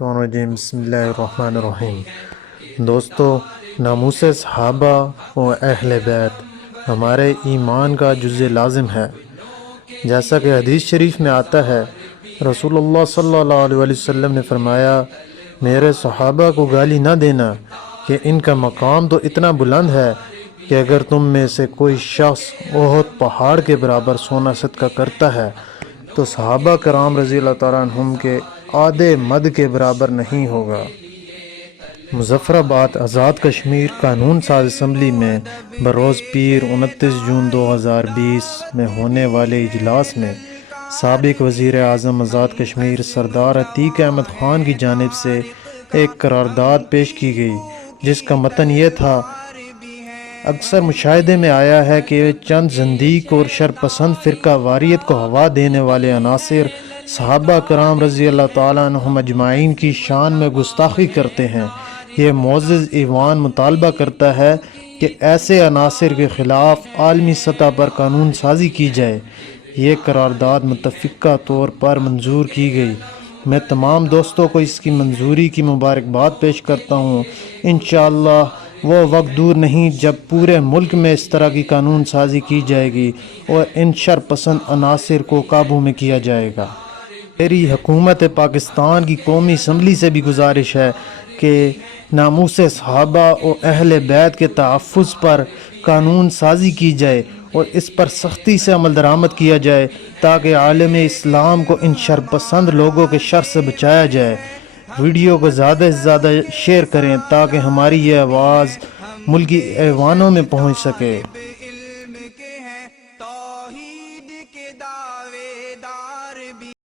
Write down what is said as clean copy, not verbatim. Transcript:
الرجیم بسم اللہ الرحمن الرحیم۔ دوستو، ناموس صحابہ و اہل بیت ہمارے ایمان کا جزء لازم ہے۔ جیسا کہ حدیث شریف میں آتا ہے، رسول اللہ صلی اللہ علیہ وسلم نے فرمایا، میرے صحابہ کو گالی نہ دینا کہ ان کا مقام تو اتنا بلند ہے کہ اگر تم میں سے کوئی شخص احد پہاڑ کے برابر سونا صدقہ کرتا ہے تو صحابہ کرام رضی اللہ تعالیٰ عنہم کے آدھے مد کے برابر نہیں ہوگا۔ مظفر آباد آزاد کشمیر قانون ساز اسمبلی میں بروز پیر 29 جون 2020 میں ہونے والے اجلاس میں سابق وزیر اعظم آزاد کشمیر سردار عتیق احمد خان کی جانب سے ایک قرارداد پیش کی گئی، جس کا متن یہ تھا: اکثر مشاہدے میں آیا ہے کہ چند زندیق اور شرپسند فرقہ واریت کو ہوا دینے والے عناصر صحابہ کرام رضی اللہ تعالیٰ عنہم اجمعین کی شان میں گستاخی کرتے ہیں۔ یہ معزز ایوان مطالبہ کرتا ہے کہ ایسے عناصر کے خلاف عالمی سطح پر قانون سازی کی جائے۔ یہ قرارداد متفقہ طور پر منظور کی گئی۔ میں تمام دوستوں کو اس کی منظوری کی مبارکباد پیش کرتا ہوں۔ انشاءاللہ وہ وقت دور نہیں جب پورے ملک میں اس طرح کی قانون سازی کی جائے گی اور ان شرپسند عناصر کو قابو میں کیا جائے گا۔ میری حکومت پاکستان کی قومی اسمبلی سے بھی گزارش ہے کہ ناموس صحابہ و اہل بیت کے تحفظ پر قانون سازی کی جائے اور اس پر سختی سے عمل درآمد کیا جائے تاکہ عالم اسلام کو ان شرپسند لوگوں کے شر سے بچایا جائے۔ ویڈیو کو زیادہ سے زیادہ شیئر کریں تاکہ ہماری یہ آواز ملکی ایوانوں میں پہنچ سکے۔